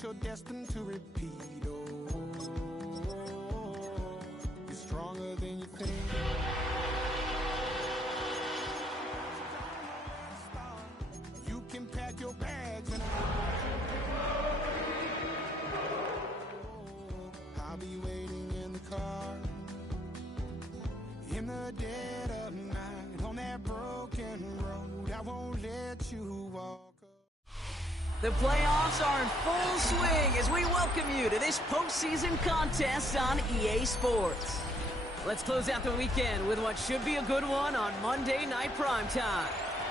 that you're destined to repeat. Oh, you're stronger than you think. You can pack your bags and I'll be waiting in the car in the dead of night on that broken road. I won't let you walk. The playoffs are in full swing as we welcome you to this postseason contest on EA Sports. Let's close out the weekend with what should be a good one on Monday Night Primetime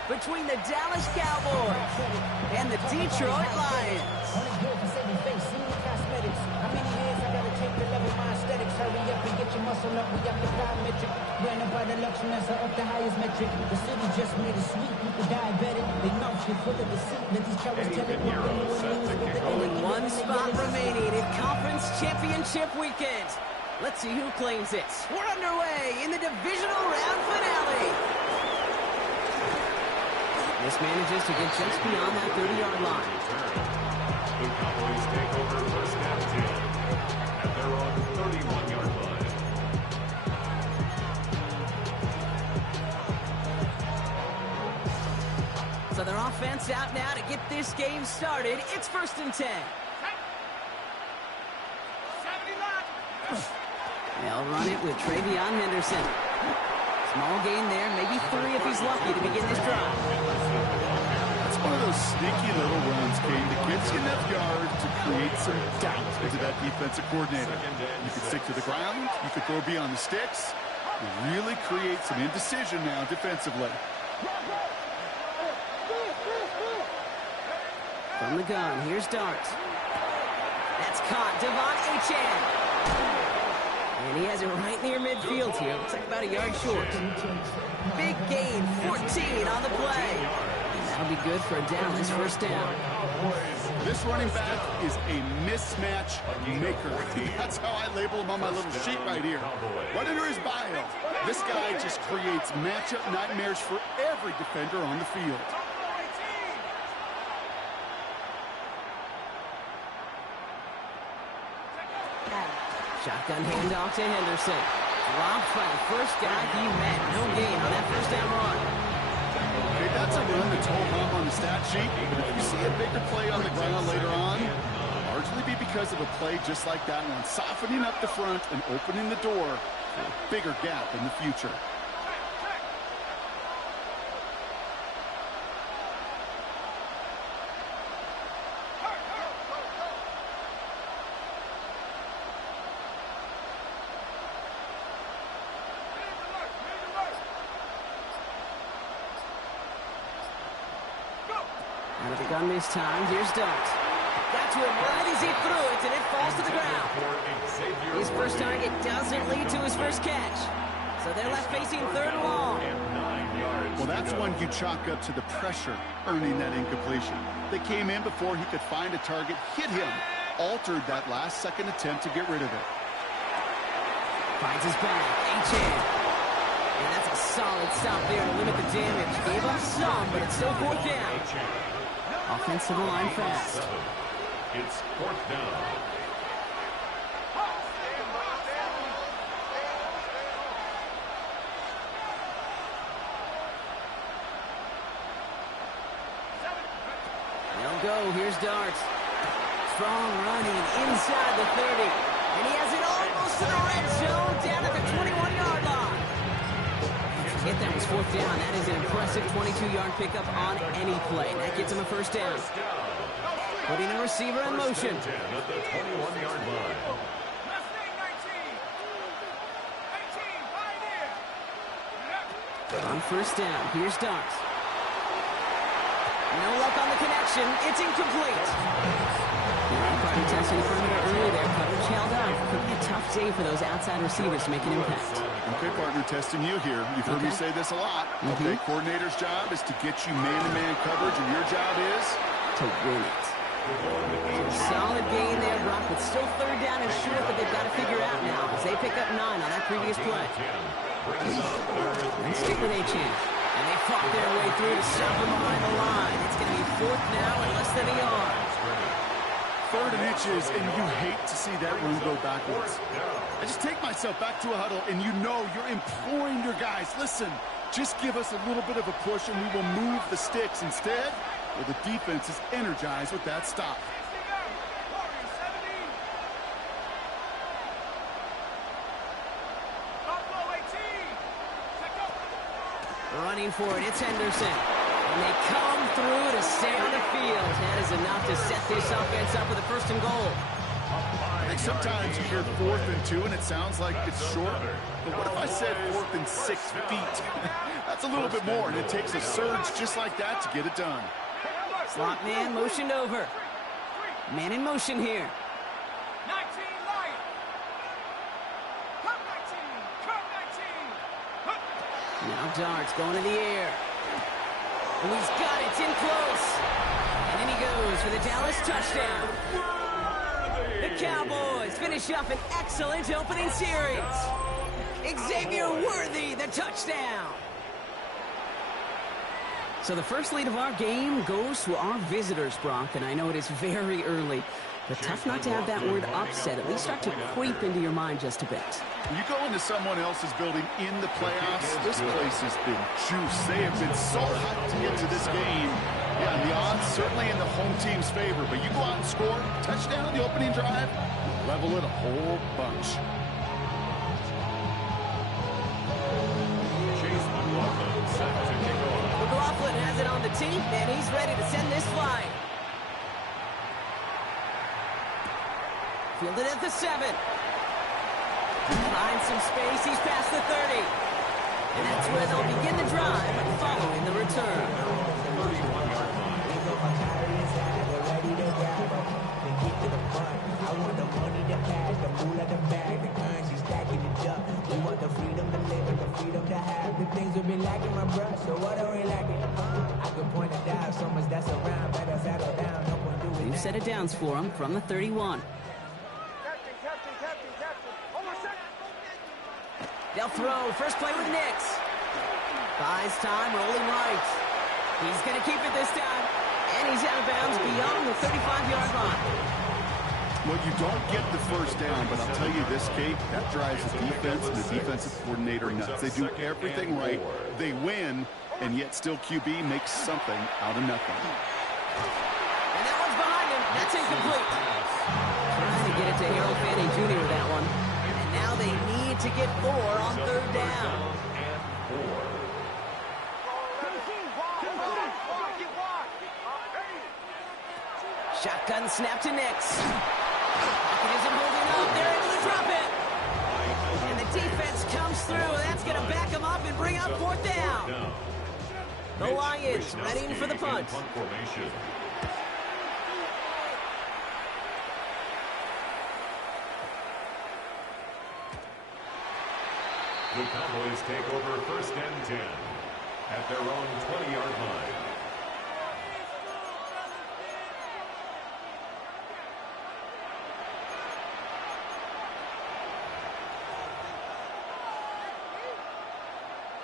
between the Dallas Cowboys and the Detroit Lions. Hurry up and get your muscle up, we got the biometric. Ran up by the luxuries up the highest metric. The city just made it sweet, people diabetic. They know shit full of deceit. Let these cowards tell it what they know. Only one spot remaining in Conference Championship Weekend. Let's see who claims it. We're underway in the divisional round finale. This manages to get just beyond that 30-yard line. The Cowboys take over first half 10 at their own 31-yard line. So their offense out now to get this game started. It's 1st and 10. They'll run it with Travion Henderson. Small gain there, maybe 3 if he's lucky to begin this drive. It's one of those sneaky little runs, Kane, that gets you enough yards to create some doubt into that defensive coordinator. You can stick to the ground, you can throw beyond the sticks, you really create some indecision now defensively. From the gun, here's Dart. That's caught, Devon Achane. And he has it right near midfield here. Looks like about a yard short. Big gain, 14 on the play. And that'll be good for a Dallas first down. This running back is a mismatch maker. That's how I label him on my little sheet right here. Right under his bio, this guy just creates matchup nightmares for every defender on the field. Shotgun handoff to Henderson. Dropped by the first guy he met. No gain on that first down run. Okay, that's a run that's hold on the stat sheet. But if you see a bigger play on the ground later on, largely be because of a play just like that one, softening up the front and opening the door for a bigger gap in the future. Out of the gun this time, here's Dart. Got to him right as he threw it, and it falls to the ground. His first target doesn't lead to his first catch. So they're left facing 3rd and long. Well, that's one you chalk up to the pressure earning that incompletion. They came in before he could find a target, hit him, altered that last-second attempt to get rid of it. Finds his back, Achane. And that's a solid stop there to limit the damage. Gave up some, but it's still 4th down. Offensive line fast. It's 4th down. They'll go. Here's Dart. Strong running inside the 30. And he has it almost to the red zone down at the 21-yard line. Hit that was 4th down. That is an impressive 22-yard pickup on any play. That gets him a first down. Putting a receiver in motion. At the 21-yard line. On first down, here's Dart. No luck on the connection. It's incomplete. Partner testing the perimeter early there. Coverage held up. Could be a tough day for those outside receivers to make an impact. Okay, partner, testing you here. You've heard me say this a lot. Okay, coordinator's job is to get you man-to-man coverage, and your job is to win it. Solid gain there, Brock, but still 3rd down and short, but they've got to figure out now as they pick up 9 on that previous play. Let's stick with Achane. And they fought their way through to stop him behind the line. It's going to be 4th now and less than a yard. 3rd and inches, and you hate to see that run go backwards. I just take myself back to a huddle, and you know you're imploring your guys, listen, just give us a little bit of a push, and we will move the sticks. Instead, well, the defense is energized with that stop. Running for it, it's Henderson. And they come through to stay on the field. That is enough to set this offense up with a 1st and goal. I think sometimes you hear 4th and 2, and it sounds like it's short. But what if I said 4th and 6 feet? That's a little bit more, and it takes a surge just like that to get it done. Slot man motioned over. Man in motion here. 19 light. Come 19. Come 19. Now Darts going to the air. And he's got it. It's in close. And in he goes for the Dallas touchdown. The Cowboys finish up an excellent opening series. Xavier Worthy, the touchdown. So the first lead of our game goes to our visitors, Brock, and I know it is very early, but tough not to have that word upset at least start to creep into your mind just a bit. When you go into someone else's building in the playoffs, this place has been juiced. They have been so hyped to get to this game. Yeah, and the odds certainly in the home team's favor, but you go out and score, touchdown on the opening drive, level it a whole bunch. McLaughlin has it on the tee, and he's ready to send this flying. Fielded at the 7. Finds some space, he's past the 30. And that's where they'll begin the drive following the return. I want the money, the cash, the fool at the bag, the currency stacking it up. We want the freedom to live and the freedom to have. The things we've been lacking, my bruh, so what are we lacking? I could point it down, so much that's around, better settle down, no one do it. New set of downs for him from the 31. Captain. Almost set. They'll throw, first play with Nix. Buys time, rolling right. He's going to keep it this time. And he's out of bounds beyond the 35-yard line. Well, you don't get the first down, but I'll tell you this, Kate, that drives the defense and the defensive coordinator nuts. They do everything right. They win, and yet still QB makes something out of nothing. And that one's behind him. That's incomplete. Trying to get it to Harold Fanning Jr. with that one. And now they need to get 4 on 3rd down. Shotgun snap to Nix. It isn't holding up. They're able to drop it. And the defense comes through. That's going to back them up and bring up 4th down. The Lions ready for the punt. The Cowboys take over 1st and 10 at their own 20-yard line.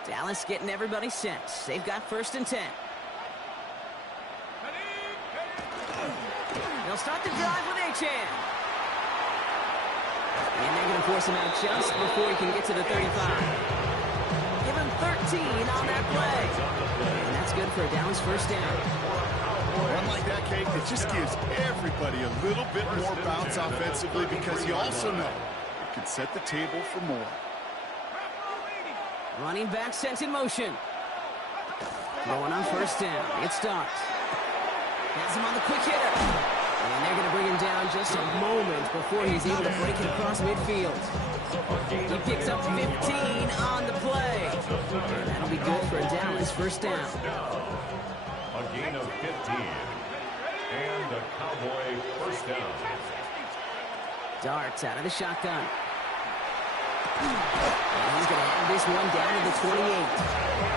Dallas getting everybody set. They've got 1st and 10. They'll start the drive with Achane. And they're going to force him out just before he can get to the 35. Give him 13 on that play. And that's good for a Dallas 1st down. One like that, Kate, it just gives everybody a little bit more bounce offensively because you also know it can set the table for more. Running back sent in motion. Going on 1st down. It starts. Has him on the quick hitter. And they're going to bring him down just a moment before he's able to break it across midfield. He picks up 15 on the play. And that'll be good for a Dallas 1st down. A gain of 15. And a Cowboy 1st down. Darts out of the shotgun. And he's going to have this one down to the 28.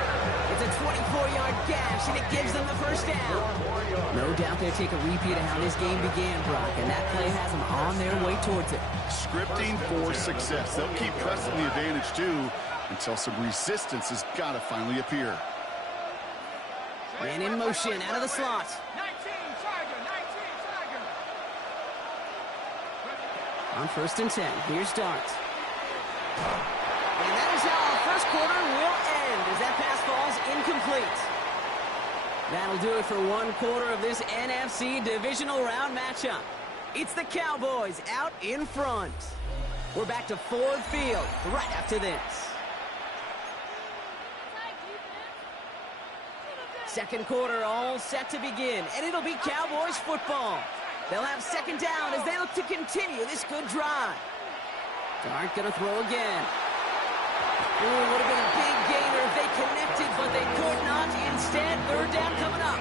It's a 24-yard gash, and it gives them the 1st down. No doubt they'll take a repeat of how this game began, Brock, and that play has them on their way towards it. Scripting for success. They'll keep pressing the advantage, too, until some resistance has got to finally appear. Man in motion, out of the slot. 19, Tiger. On 1st and 10, here's Dart. And that is how our first quarter will end as that pass falls incomplete. That'll do it for one quarter of this NFC divisional round matchup. It's the Cowboys out in front. We're back to Ford Field right after this. Second quarter all set to begin, and it'll be Cowboys football. They'll have second down as they look to continue this good drive. Dart gonna throw again. Ooh, would have been a big gainer if they connected, but they could not. Instead, third down coming up.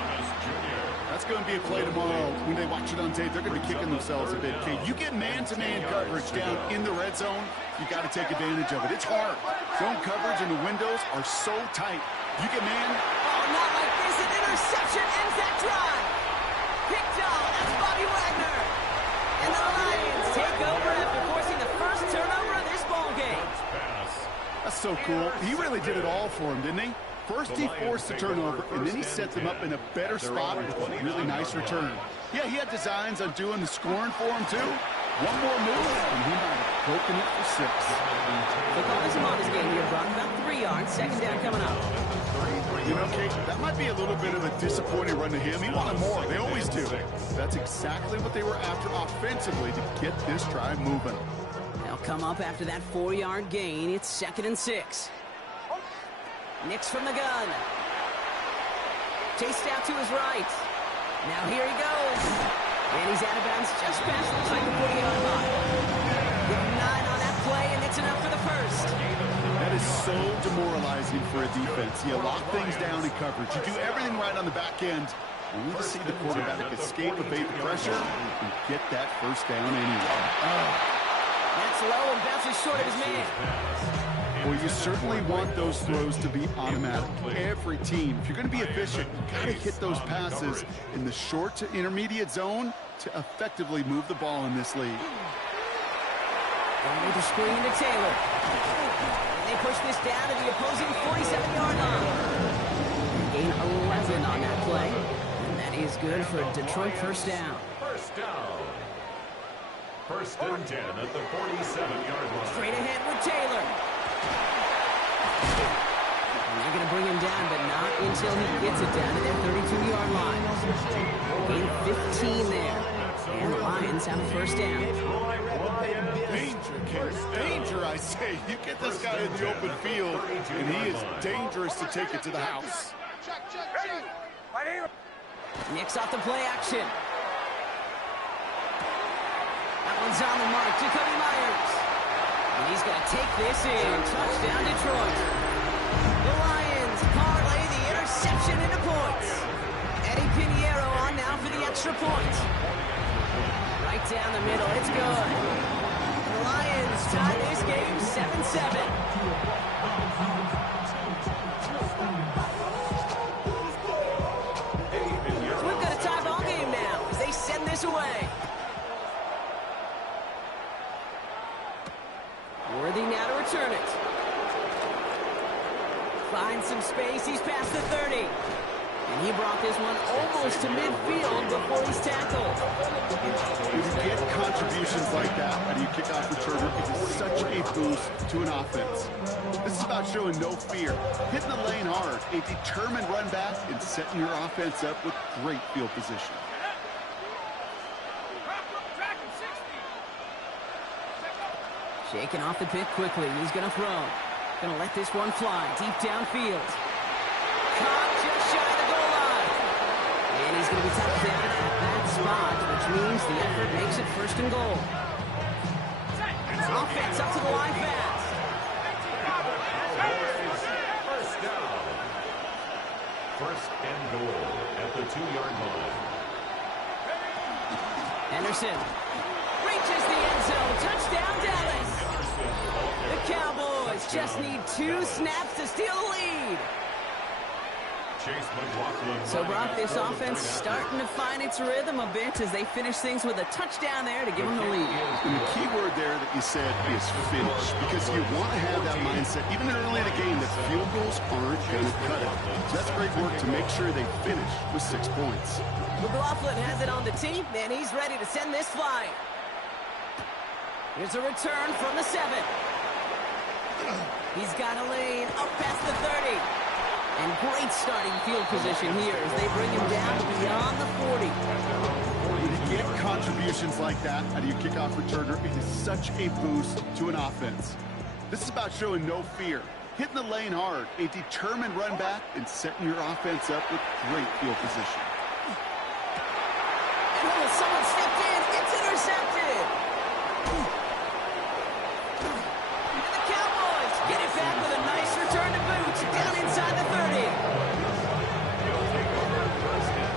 That's going to be a play tomorrow. When they watch it on tape, they're going to be kicking themselves a bit. Okay, you get man-to-man coverage down in the red zone, you got to take advantage of it. It's hard. Zone coverage and the windows are so tight. You get man. Oh, not like this. An interception ends that drive. Picked off. That's Bobby Wagner. And the Lions take over after forcing the first turnover of this ballgame. That's so cool. He really did it all for him, didn't he? First he forced the turnover, and then he set them up in a better spot with a really nice return. Yeah, he had designs on doing the scoring for him, too. One more move, and he might have broken it for 6. Football is on this game here, Brock. About 3 yards. Second down coming up. You know, Kate, that might be a little bit of a disappointing run to him. He wanted more. They always do. That's exactly what they were after offensively to get this drive moving. They'll come up after that 4-yard gain. It's 2nd and 6. Nix from the gun. Chased out to his right. Now here he goes. And he's out of bounds just past looks like the 40-yard line. With 9 on that play, and it's enough for the first. That is so demoralizing for a defense. You lock things down in coverage. You do everything right on the back end. Only to see the quarterback escape, evade the pressure, and get that first down anyway. That's low and bounces short of his man. Well, you certainly want those throws to be automatic. Every team, if you're going to be efficient, you got to hit those passes in the short to intermediate zone to effectively move the ball in this league. Going with the screen to Taylor. And they push this down to the opposing 47-yard line. Gain 11 on that play. And that is good for Detroit first down. First down. 1st and 10 at the 47-yard line. Straight ahead with Taylor. And they're going to bring him down, but not until he gets it down to their 32-yard line. Gain 15 there. And the Lions have a first down. Danger, Ken. Danger, I say. You get this guy in the open field, and he is dangerous to take it to the house. Nix off the play action. That one's on the mark. Jacoby Myers. And he's going to take this in. Touchdown, Detroit. The Lions parlay the interception into points. Eddie Pinheiro on now for the extra point. Right down the middle. It's good. The Lions tie this game 7-7. So we've got a tie ball game now as they send this away. Worthy now to return it. Finds some space. He's past the 30. And he brought this one almost to midfield before he's tackled. When you get contributions like that out of your kickoff returner, it is such a boost to an offense. This is about showing no fear, hitting the lane hard, a determined run back, and setting your offense up with great field position. Shaking off the pick quickly. He's going to throw. Going to let this one fly deep downfield. Caught just shy of the goal line. And he's going to be touched down at that spot, which means the effort makes it 1st and goal. Offense up to the line fast. First down. 1st and goal at the 2-yard line. Anderson reaches the end zone. Touchdown, Dallas. The Cowboys just need 2 snaps to steal the lead. So, Brock, this offense starting to find its rhythm a bit as they finish things with a touchdown there to give them the lead. And the key word there that you said is finish, because you want to have that mindset, even early in the game, that field goals aren't going to cut it. So that's great work to make sure they finish with 6 points. McLaughlin has it on the tee, and he's ready to send this flying. Here's a return from the 7. He's got a lane up past the 30. And great starting field position here as they bring him down beyond the 40. When you get contributions like that out of your kickoff returner, it is such a boost to an offense. This is about showing no fear, hitting the lane hard, a determined run back, and setting your offense up with great field position. And someone stepped in. It's intercepted. And the Cowboys get it back with a nice return to boot down inside the 30.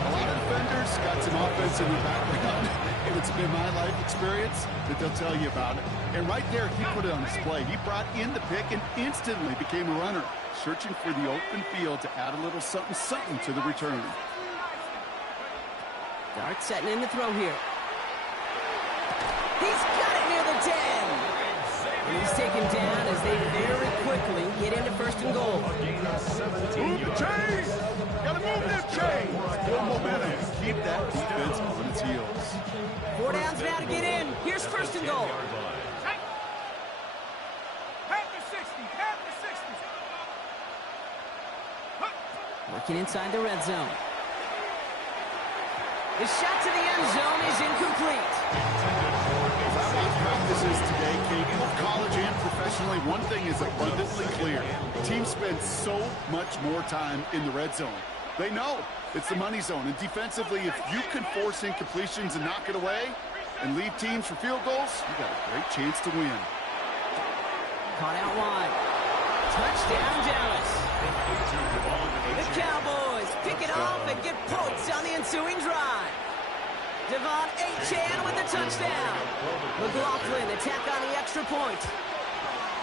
A lot of defenders got some offense in their background, and it's been my life experience that they'll tell you about it. And right there, he put it on display. He brought in the pick and instantly became a runner, searching for the open field to add a little something to the return. Dart setting in the throw here. He's got it near the 10. And he's taken down as they very quickly get into 1st and goal. Move the chains! Gotta move them chains! Build momentum. Keep that defense on its heels. 4 downs now to get in. Here's 1st and goal. Working inside the red zone. The shot to the end zone is incomplete. As I watch practices today, Kate, both college and professionally, one thing is abundantly clear. Teams spend so much more time in the red zone. They know it's the money zone. And defensively, if you can force incompletions and knock it away and leave teams for field goals, you got a great chance to win. Caught out wide. Touchdown, Dallas. The Cowboys pick it off and get points on the ensuing drive. Devon Achane with the touchdown. McLaughlin attack on the extra point.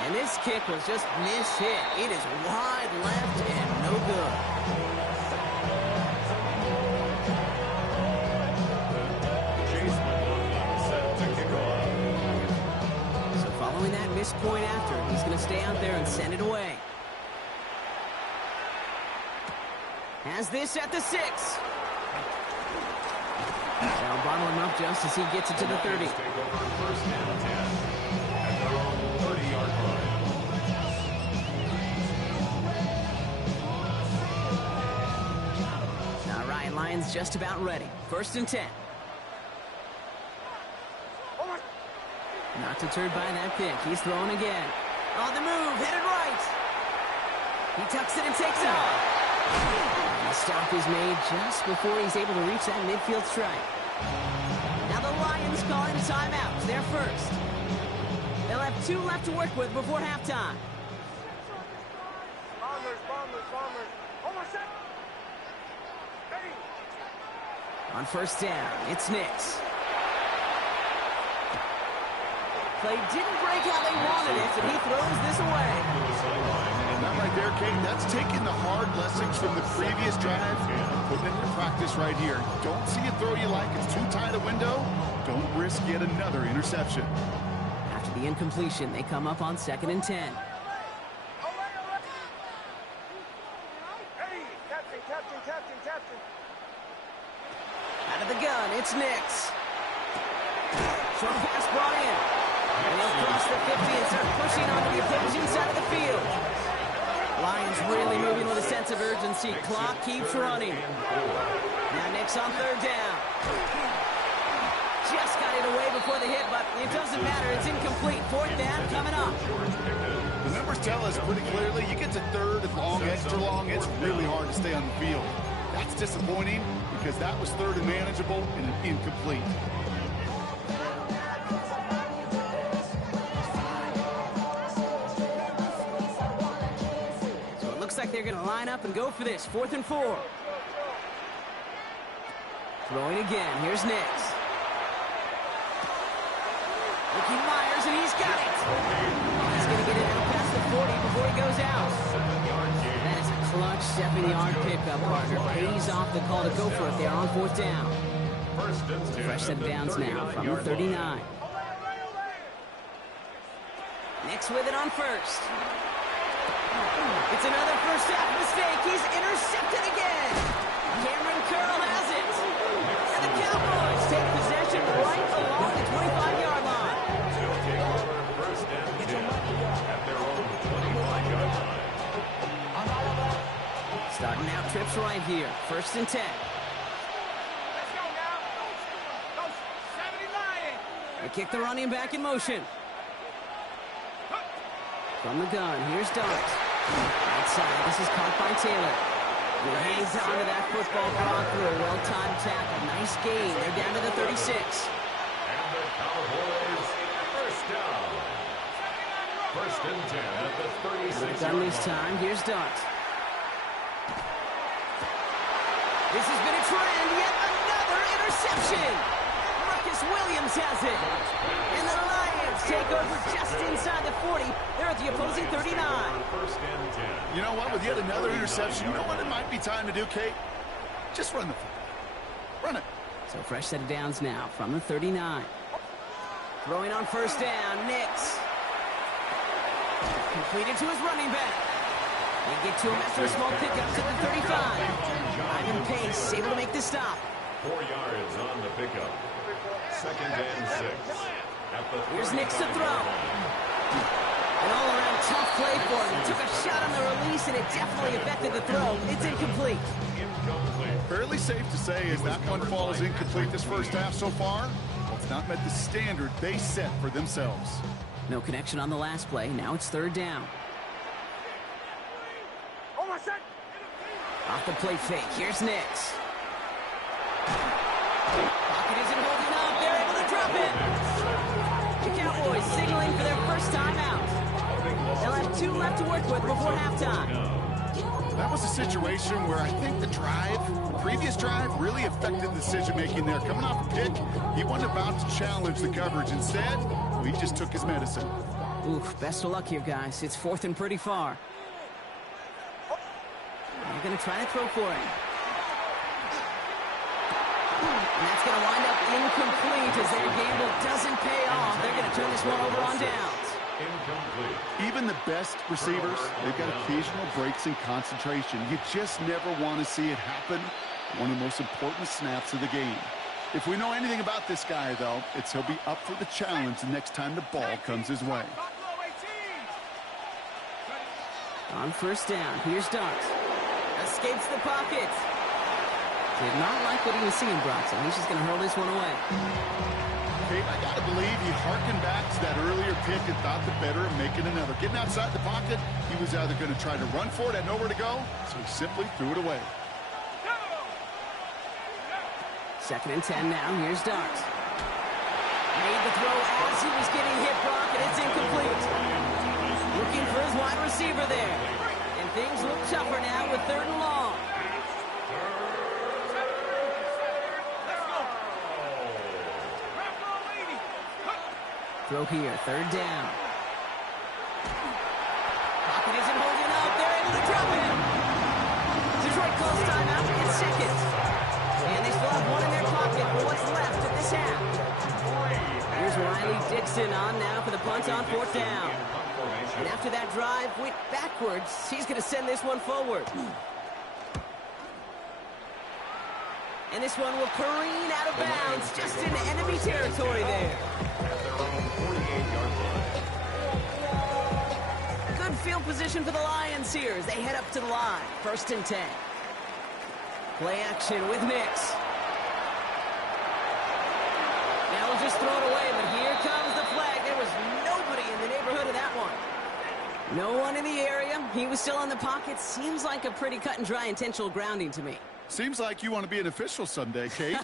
And this kick was just mishit. It is wide left and no good. Chase McLaughlin set to kick off. So following that missed point after, he's going to stay out there and send it away. Has this at the 6. They'll bottle him up just as he gets it to the 30. Take over 1st and 10 at their own 30-yard line. All right, Lions just about ready. 1st and 10. Not deterred by that pick. He's throwing again. On the move, headed right. He tucks it and takes off. The stop is made just before he's able to reach that midfield strike. Now the Lions calling timeouts. They're first. They'll have 2 left to work with before halftime. On 1st down, it's Nix. Play didn't break how they wanted it, and he throws this away. That right there, Kate, that's taking the hard lessons from the previous drive and putting it into practice right here. Don't see a throw you like it's too tight a window. Don't risk yet another interception. After the incompletion, they come up on 2nd and 10. Out of the gun, it's Nix. Short pass brought in. And he'll cross the 50 and start pushing onto the opposing side of the field. Lions really moving with a sense of urgency. Clock keeps running. Now Nix on 3rd down. Just got it away before the hit, but it doesn't matter. It's incomplete. 4th down coming up. The numbers tell us pretty clearly, you get to 3rd and long, extra long, it's really hard to stay on the field. That's disappointing because that was 3rd and manageable and an incomplete. Like they're going to line up and go for this. 4th and 4. Throwing again. Here's Nix. Ricky Myers, and he's got it. He's going to get it out past the 40 before he goes out. That is a clutch 7-yard pickup, partner. Pays off the call to go for it there on 4th down. Fresh set of downs now from the 39. Nix with it on 1st. It's another first half mistake. He's intercepted again. Cameron Curl has it. And the Cowboys take possession right along the 25-yard line. Starting out trips right here. 1st and 10. They kick the running back in motion. From the gun, here's Dart. Outside, this is caught by Taylor. He hangs on to that football ball through a well-timed tackle. Nice gain. They're down to the 36. And the Cowboys, first down. 1st and 10 at the 36. Done this time. Here's Dart. This has been a trend. Yet another interception. Marcus Williams has it. And the Lions take over just inside the 40. They're at the opposing 39. 1st and 10. You know what? With yet another interception, you know what it might be time to do, Kate? Just run the football. Run it. So fresh set of downs now from the 39. Throwing on 1st down, Nix. Completed to his running back. They get to him after a small pickup to the 35. Ivan Pace able to make the stop. 4 yards on the pickup. 2nd and 6. Here's Nix to throw. An all-around tough play for him. He took a shot on the release, and it definitely affected the throw. It's incomplete. Fairly safe to say as that one falls incomplete this first half so far. Well, it's not met the standard they set for themselves. No connection on the last play. Now it's 3rd down. Off the play fake. Here's Nix. Pocket isn't holding up. They're able to drop it. The Cowboys signaling for their first time out. They'll have 2 left to work with before halftime. That was a situation where I think the previous drive, really affected the decision-making there. Coming off a pick, he wasn't about to challenge the coverage. Instead, he just took his medicine. Oof, best of luck here, guys. It's 4th and pretty far. They're going to try to throw for him. And that's going to wind up incomplete as their gamble doesn't pay off. They're going to turn this one over on downs. Incomplete. Even the best receivers, they've got occasional breaks in concentration. You just never want to see it happen. One of the most important snaps of the game. If we know anything about this guy, though, it's he'll be up for the challenge the next time the ball comes his way. On 1st down, here's Dart. Escapes the pocket. Did not like what he was seeing, Brock, so he's just going to hurl this one away. Kate, I got to believe he harkened back to that earlier pick and thought the better of making another. Getting outside the pocket, he was either going to try to run for it, had nowhere to go, so he simply threw it away. 2nd and 10 now. Here's Dart. Made the throw as he was getting hit, Brock, and it's incomplete. Looking for his wide receiver there. And things look tougher now with 3rd and long. Throw here, 3rd down. Pocket isn't holding up. They're able to drop him. Detroit calls timeout in seconds. And they still have one in their pocket for what's left of this half. Here's Riley Dixon on now for the punt on 4th down. And after that drive went backwards, he's going to send this one forward. And this one will careen out of bounds just in enemy territory there. Good field position for the Lions here as they head up to the line. 1st and 10. Play action with Nix. Now we'll just throw it away, but here comes the flag. There was nobody in the neighborhood of that one. No one in the area. He was still in the pocket. Seems like a pretty cut and dry intentional grounding to me. Seems like you want to be an official someday, Kate.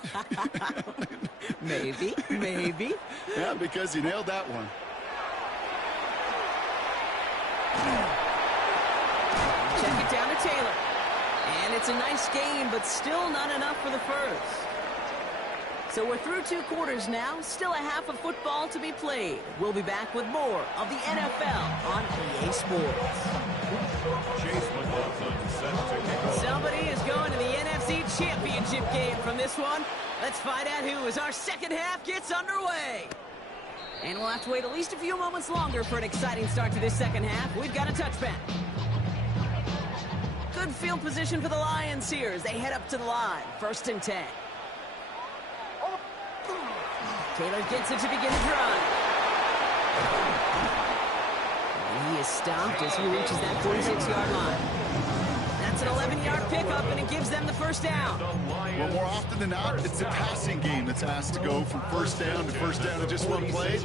Maybe, maybe. Yeah, because you nailed that one. Check it down to Taylor. And it's a nice game, but still not enough for the first. So we're through 2 quarters now. Still a half of football to be played. We'll be back with more of the NFL on EA Sports. Chase McLaughlin set to kick off. Somebody is going to the NFC Championship game from this one. Let's find out who as our second half gets underway. And we'll have to wait at least a few moments longer for an exciting start to this second half. We've got a touchback. Good field position for the Lions here as they head up to the line. 1st and 10. Taylor gets it to begin the drive. And he is stopped as he reaches that 46-yard line. That's an 11-yard pickup, and it gives them the first down. Well, more often than not, it's a passing game that's asked to go from first down in just one play.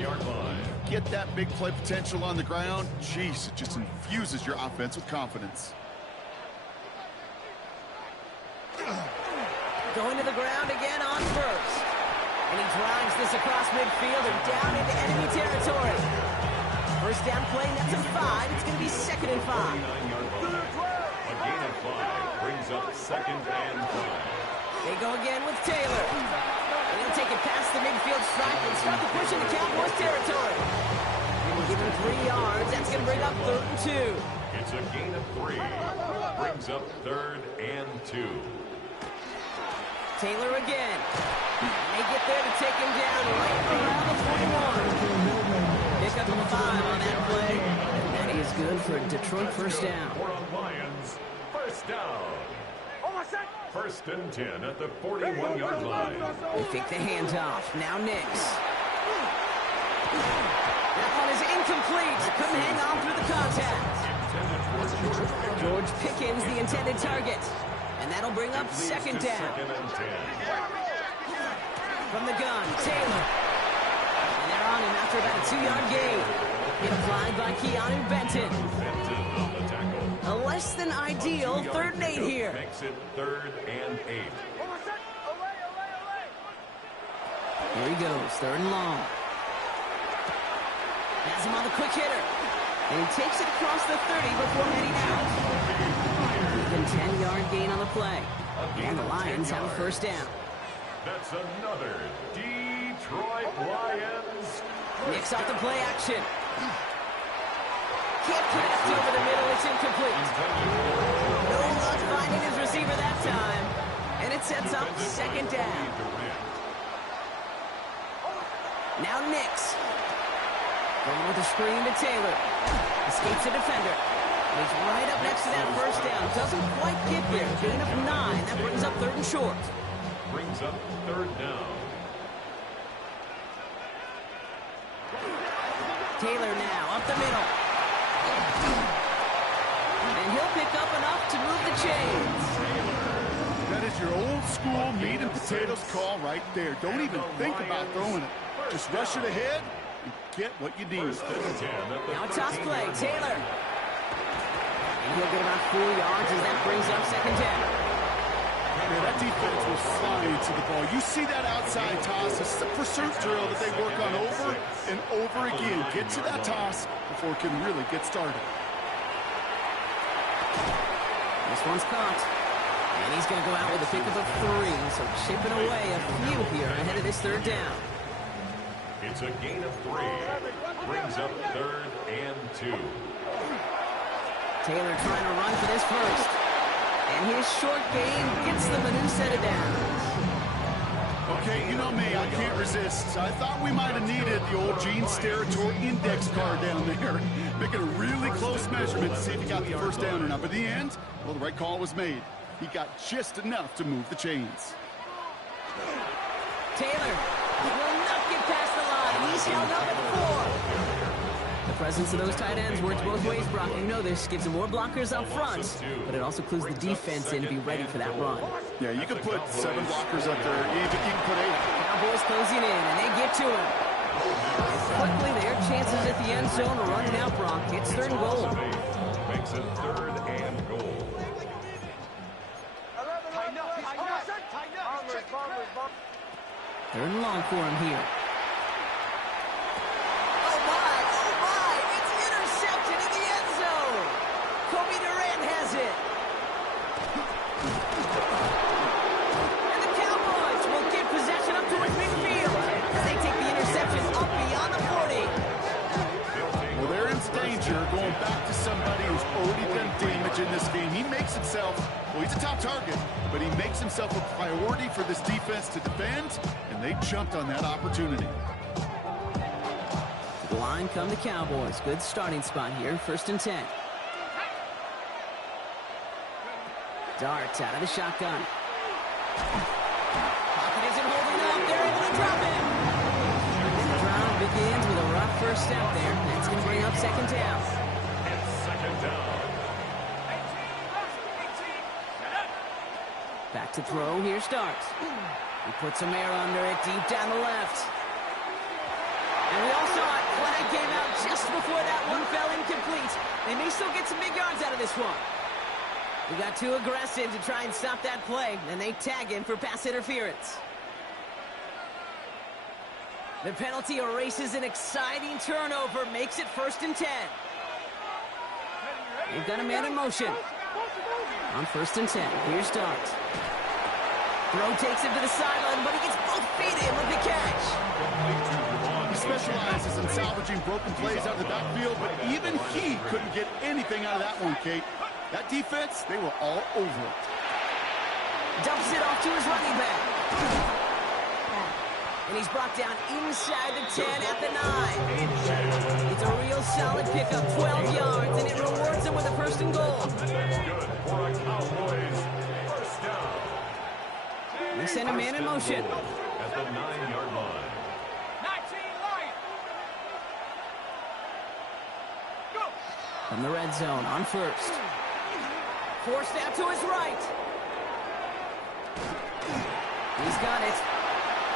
Get that big play potential on the ground. Jeez, it just infuses your offense with confidence. Going to the ground again on first. And he drives this across midfield and down into enemy territory. First down play, that's a 5. It's going to be 2nd and 5. A gain of 5 brings up 2nd and 5. They go again with Taylor. And he'll take it past the midfield stripe and start to push into Cowboys territory. Give him 3 yards. That's going to bring up 3rd and 2. It's a gain of 3. Brings up 3rd and 2. Taylor again. They get there to take him down right around the 41. Pick up a 5 on that play. And that is good for a Detroit first down. For a Lions first down. 1st and 10 at the 41-yard line. They fake the handoff. Now Nix. That one is incomplete. Couldn't hang on through the contact. George Pickens, the intended target. And that'll bring up 2nd down. 2nd and 10. From the gun, Taylor. And they're on him after about a 2-yard gain. Hit applied by Keanu Benton. Benton on the tackle. A less than ideal 3rd and 8 here. Makes it 3rd and 8. Here he goes, 3rd and long. Has him on the quick hitter. And he takes it across the 30 before heading out. Even 10-yard gain on the play. And the Lions have a first down. That's another Detroit Lions. Nix off the play action. Can't connect over the middle. It's incomplete. No luck finding his receiver that time. And it sets up 2nd down. Now Nix. Going with a screen to Taylor. Escapes the defender. He's right up next to that first down. Doesn't quite get there. Gain of 9. That brings up 3rd and short. Brings up 3rd down. Taylor now up the middle. And he'll pick up enough to move the chains. That is your old school meat and potatoes call right there. Don't even think about throwing it. Just rush it ahead and get what you need. Now a toss play, Taylor. And he'll get about 4 yards as that brings up 2nd down. Yeah, that defense was flying to the ball. You see that outside toss. It's the pursuit drill that they work on over and over again. Get to that toss before it can really get started. This one's caught. And he's going to go out with a pickup of 3. So chipping away a few here ahead of this 3rd down. It's a gain of 3. Brings up 3rd and 2. Taylor trying to run for this first. And his short gain gets them a new set of downs. Okay, you know me, I can't resist. I thought we might have needed the old Gene Steratore index card down there. Making a really close measurement to see if he got the first down or not. But in the end, well, the right call was made. He got just enough to move the chains. Taylor will not get past the line. He's held up at 4. The presence of those tight ends works both ways, Brock. You know this. Gives them more blockers up front, but it also clues the defense in to be ready for that run. Yeah, you can put 7 blockers up there. You can put 8. Cowboys closing in, and they get to him. Quickly, their chances at the end zone are running out, Brock. It's 3rd and goal. Makes it 3rd and goal. Third and long for him here. Oh my, it's intercepted in the end zone. Kobe Durant has it. And the Cowboys will get possession up towards midfield as they take the interception up beyond the 40. Well, they're in danger going back to somebody who's already done damage in this game. He makes himself, well, he's a top target, but he makes himself a priority for this defense to defend, and they jumped on that opportunity. To the line come the Cowboys. Good starting spot here, 1st and 10. Dart out of the shotgun. Pocket isn't holding up. They're able to drop him. And the drive begins with a rough first step there. That's going to bring up 2nd down. It's 2nd down. Back to throw. Here starts. He puts some air under it, deep down the left. And we all saw it. Flag came out just before that one fell incomplete. They may still get some big yards out of this one. We got too aggressive to try and stop that play, and they tag him for pass interference. The penalty erases an exciting turnover, makes it 1st and 10. They've got a man in motion. On 1st and 10, here's Starks. Throw takes him to the sideline, but he gets both feet in with the catch. He specializes in salvaging broken plays out of the backfield, but even he couldn't get anything out of that one, Kate. That defense, they were all over it. Dumps it off to his running back. And he's brought down inside the 10 at the 9. It's a real solid pickup, 12 yards, and it rewards him with a 1st and goal. Good for a Cowboys first down. They send a man in motion. At the 9-yard line. 19 Lions. Go. From the red zone on 1st. Forced out to his right. He's got it.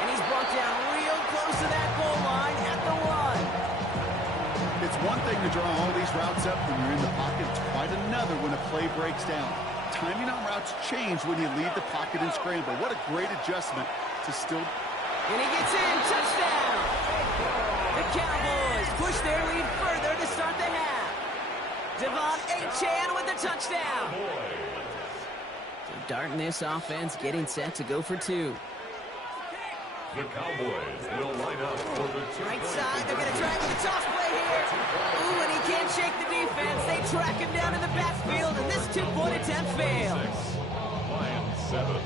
And he's brought down real close to that goal line at the 1. It's one thing to draw all these routes up when you're in the pocket. It's quite another when a play breaks down. Timing on routes change when you leave the pocket and scramble. What a great adjustment to still... And he gets in. Touchdown! The Cowboys push their lead further to start the half. Devon Achane with the touchdown. So darting this offense, getting set to go for 2. The Cowboys will line up for the 2. Right side, they're going to try with the toss play here. Ooh, and he can't shake the defense. They track him down in the backfield, and this 2-point attempt fails. Lions 7.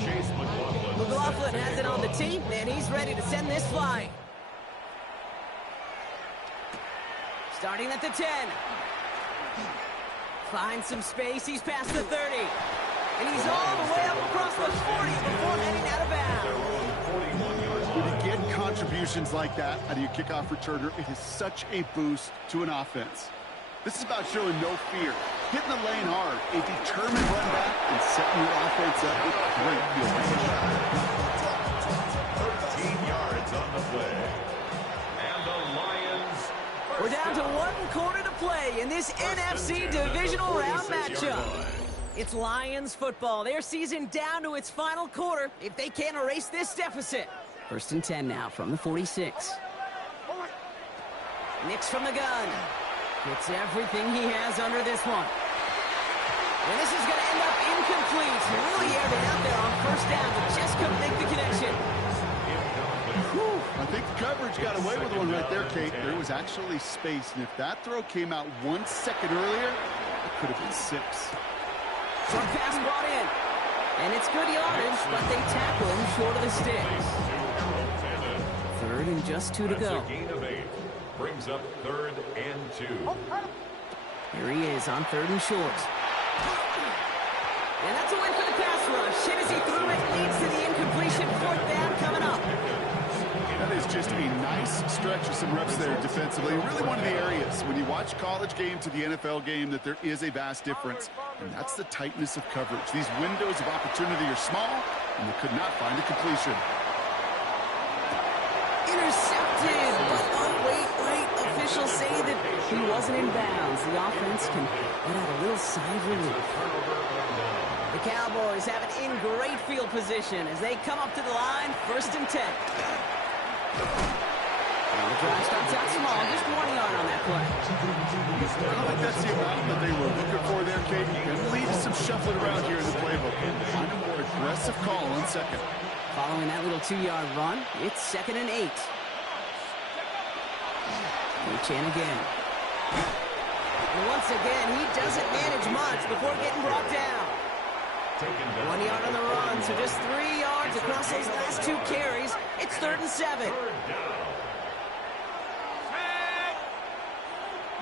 Chase McLaughlin. McLaughlin has it on the team, and he's ready to send this flying. Starting at the 10. Finds some space. He's past the 30. And he's all the way up across the 40 before heading out of bounds. When you get contributions like that out of your kickoff returner, it is such a boost to an offense. This is about showing no fear, hitting the lane hard, a determined run back, and setting your offense up with great field position. 13 yards on the play. And the Lions... We're down to 1 quarter to play in this NFC divisional round matchup. It's Lions football. Their season down to its final quarter if they can't erase this deficit. 1st and 10 now from the 46. Nix from the gun. Gets everything he has under this one. And this is going to end up incomplete. He really aired it out there on 1st down, but just couldn't make the connection. I think the coverage got away with one right there, Kate. There was actually space, and if that throw came out 1 second earlier, it could have been 6. Short pass brought in. And it's good yardage, but they tackle him short of the sticks. 3rd and just 2 to go. That's a gain of 8. Brings up 3rd and 2. Here he is on 3rd and short. And that's a win for the pass rush. Hit as he threw it, leads to the incompletion. 4th down coming up. That is just a nice stretch of some reps there defensively. Really one of the areas when you watch college game to the NFL game that there is a vast difference, and that's the tightness of coverage. These windows of opportunity are small, and they could not find a completion. Intercepted, but oh, wait. Officials say that he wasn't in bounds. The offense can let out a little sigh of relief. The Cowboys have it in great field position as they come up to the line, 1st and 10. And the drive starts out small, just 1 yard on that play. I don't think that's the amount that they were looking for there, Katie. And lead to some shuffling around here in the playbook. Find a more aggressive call on 2nd. Following that little 2-yard run, it's 2nd and 8. Achane again. And once again, he doesn't manage much before getting brought down. 1 yard on the run, so just 3 yards across those last 2 carries. It's 3rd and 7.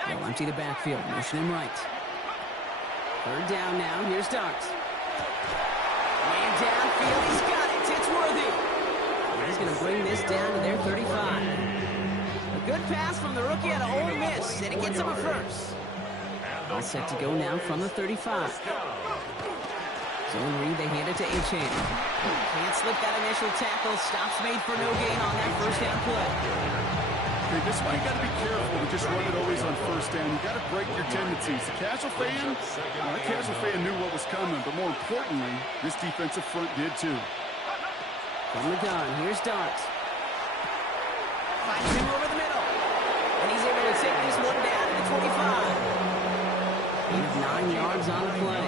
They'll empty the backfield, motion him right. 3rd down now, here's Starks. Man downfield, he's got it, it's Worthy. He's going to bring this down to their 35. A good pass from the rookie out of Ole Miss, and it gets him a 1st. All set to go now from the 35. Zone read, they hand it to Achane. Can't slip that initial tackle. Stops made for no gain on that first down play. Okay, this is why you got to be careful to just run it always on first down. You got to break your tendencies. The casual fan knew what was coming, but more importantly, this defensive front did too. From the gun, here's Dart. Finds him over the middle. And he's able to take this one down to the 25. Gain of 9 yards on the play.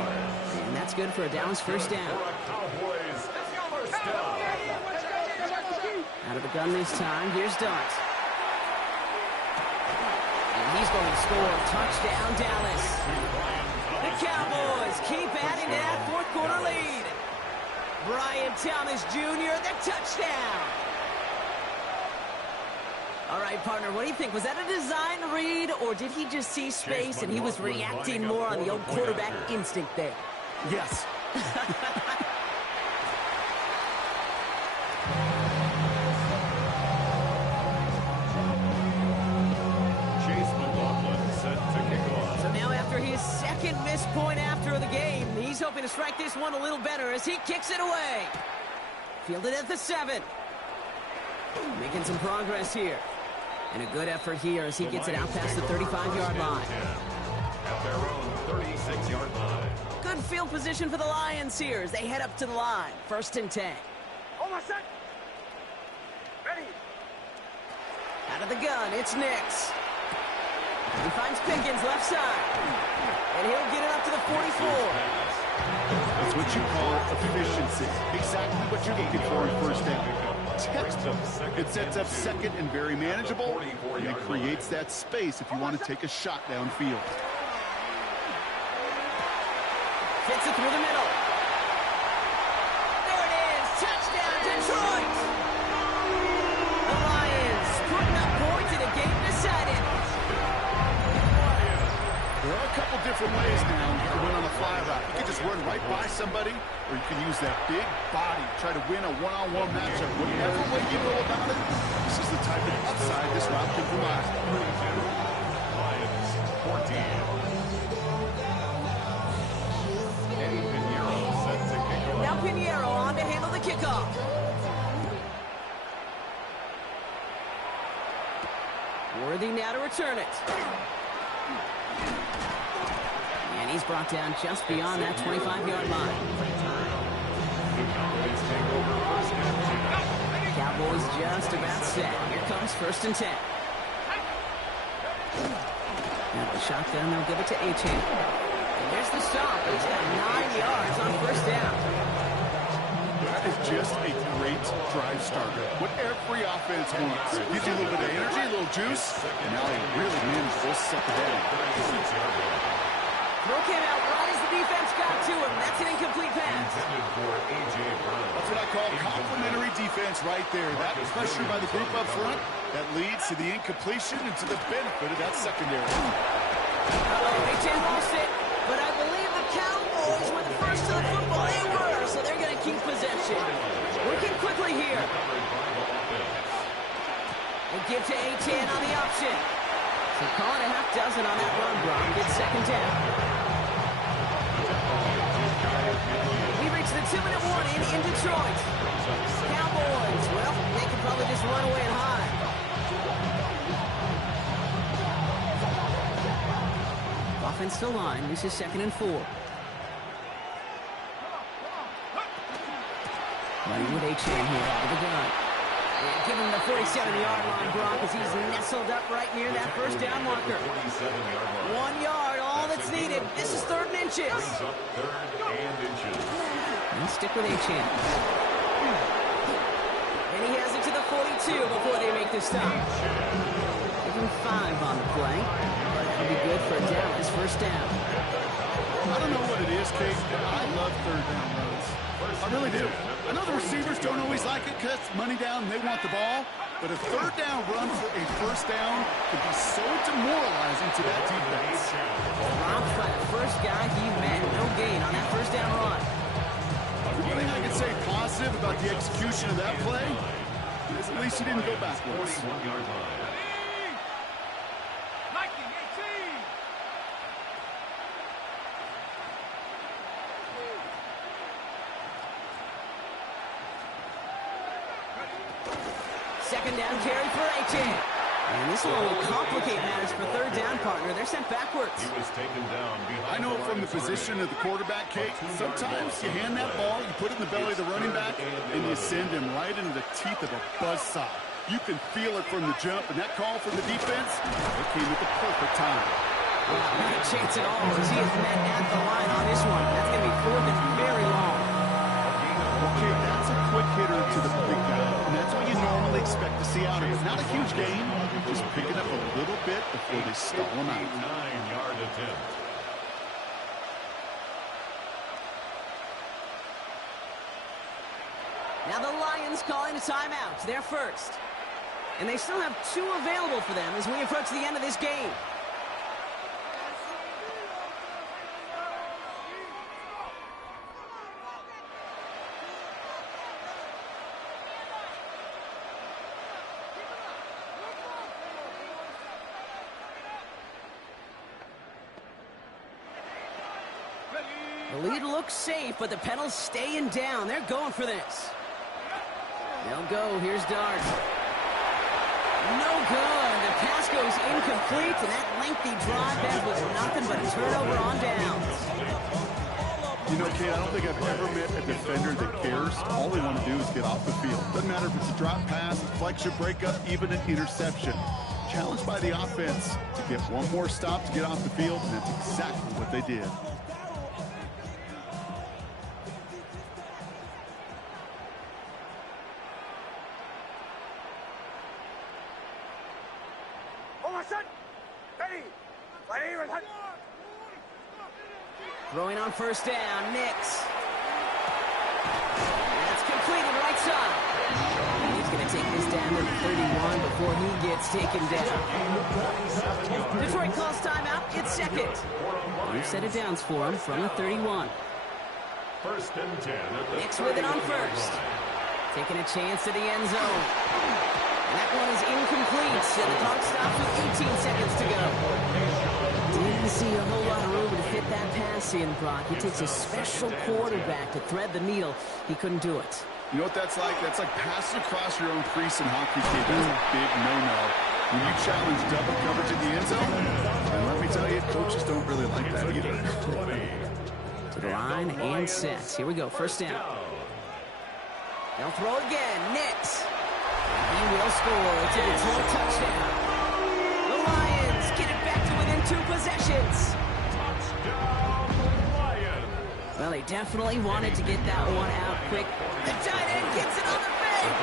And that's good for a Dallas first down. Out of the gun this time, here's Dart. And he's going to score. Touchdown, Dallas. The Cowboys keep adding to that fourth quarter lead. Brian Thomas Jr., the touchdown. All right, partner, what do you think? Was that a design read, or did he just see space and he was reacting more on the old quarterback instinct there? Yes. Chase McLaughlin set to kick off. So now after his second missed point after the game, he's hoping to strike this one a little better as he kicks it away. Fielded at the 7. Making some progress here. And a good effort here as he gets it out past the 35-yard line. At their own 36-yard line. Good field position for the Lions here as they head up to the line. 1st and 10. Almost set. Ready. Out of the gun, it's Nix. He finds Pickens left side. And he'll get it up to the 44. That's what you call efficiency. Exactly what you're looking for in first down. Textbook. It sets up second and very manageable, and it creates that space if you want to take a shot downfield. Fits it through the middle. There it is. Touchdown, Detroit. The Lions putting up points in a game decided. There are a couple different ways now to win on the fly route. You can just run right by somebody, or you can use that big body, try to win a one-on-one matchup. Whatever way you go about it, this is the type of upside this route can provide. Lions 14. Eddie Pinheiro set to kick off. Now Pinheiro on to handle the kickoff. Worthy now to return it. And he's brought down just beyond that 25-yard line. The Cowboys take over first and 10. Cowboys just about set. Here comes 1st and 10. Now the shotgun, they'll give it to Achane. And there's the stop. He's got 9 yards on 1st down. That is just a great drive starter. What every offense wants. Gives you a little bit of energy, a little juice, and now they really manage to suck it down. Throw came out right as the defense got to him. That's an incomplete pass. Intended for A.J. Brown. That's what I call complimentary defense right there. That pressure by the group up front, that leads to the incompletion and to the benefit of that secondary. H.A. lost it, but I believe the Cowboys were the first to the football. They were, so they're going to keep possession. Working quickly here. They give to Achane on the option. So call it a half dozen on that run, Brown. Gets 2nd down. We reach the 2-minute warning in Detroit. Cowboys, well, they could probably just run away and hide. Offense to line. This is 2nd and 4. Running with Achane here out of the gun. And give him the 47-yard line, Brock, as he's nestled up right near that 1st down marker. 1 yard, all that's needed. This is 3rd and inches. Up 3rd and inches. And stick with Achane. And he has it to the 42 before they make the stop. Give him 5 on the play. That'll be good for Dallas 1st down. I don't know what it is, Kate. I love 3rd down runs. I really do. I know the receivers don't always like it because money down, they want the ball. But a 3rd down run for a 1st down could be so demoralizing to that defense. Robbed by the first guy he met. No gain on that 1st down run. One thing I can say positive about the execution of that play is at least he didn't go backwards. 41-yard line. Nike 18. second down carry for A-Chain. And this will only complicate matters for third down, partner. They're sent backwards. He was taken down behind I know from the position of the quarterback, Kate, sometimes you hand that ball, you put it in the belly of the running back, and you send him right into the teeth of a buzzsaw. You can feel it from the jump, and that call from the defense, it came at the perfect time. Wow, not a chance at all as he is met at the line on this one. That's going to be fourth and very long. Okay, that's a quick hitter to the big guy, and that's what you normally expect to see out of it. Not a huge gain, just picking up a little bit before they stall him out. 9-yard attempt. Now the Lions calling a timeout. They're first. And they still have 2 available for them as we approach the end of this game. The lead looks safe, but the pedals staying down. They're going for this. They'll go. Here's Dart. No good. The pass goes incomplete, and that lengthy drive ends with nothing but a turnover on downs. You know, Kate, I don't think I've ever met a defender that cares. All they want to do is get off the field. Doesn't matter if it's a drop pass, a flexion breakup, even an interception. Challenged by the offense to get one more stop to get off the field, and that's exactly what they did. Throwing on first down, Nix. That's completed right side. And he's going to take this down to the 31 before he gets taken down. Detroit calls timeout. It's second. We've set it downs for him from the 31. First and 10 at the Nix with it on first. Taking a chance to the end zone. And that one is incomplete. And the clock stops with 18 seconds to go. Didn't see a whole lot of room to fit that pass in, Brock. It takes a special quarterback to thread the needle. He couldn't do it. You know what that's like? That's like passing across your own crease in hockey, Kate. That's a big no-no. When you challenge double coverage in the end zone, and let me tell you, coaches don't really like that either. To the line and set. Here we go, first down. They'll throw again, Nix. He will score. It's a Detroit touchdown. The Lions get it back to within 2 possessions. Well, they definitely wanted to get that one out quick. The tight end gets it on the fake.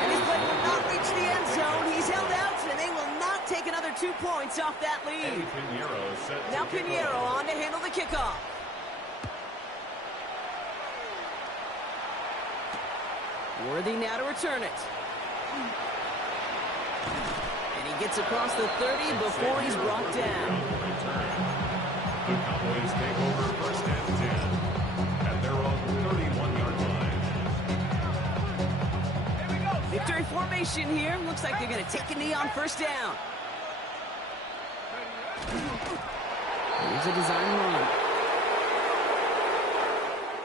And his play will not reach the end zone. He's held out, and they will not take another 2 points off that lead. Now Pinheiro on to handle the kickoff. Worthy now to return it. And he gets across the 30 before he's brought down. The Cowboys take over first and 10 at their own 31-yard line. Victory formation here. Looks like they're going to take a knee on first down. Here's a design run.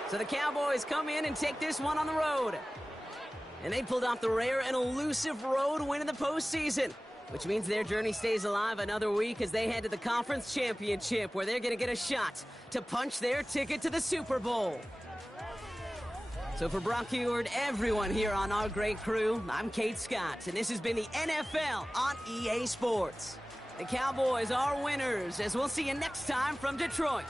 So the Cowboys come in and take this one on the road. And they pulled off the rare and elusive road win in the postseason, which means their journey stays alive another week as they head to the conference championship, where they're going to get a shot to punch their ticket to the Super Bowl. So for Brock Huard, everyone here on our great crew, I'm Kate Scott, and this has been the NFL on EA Sports. The Cowboys are winners, as we'll see you next time from Detroit.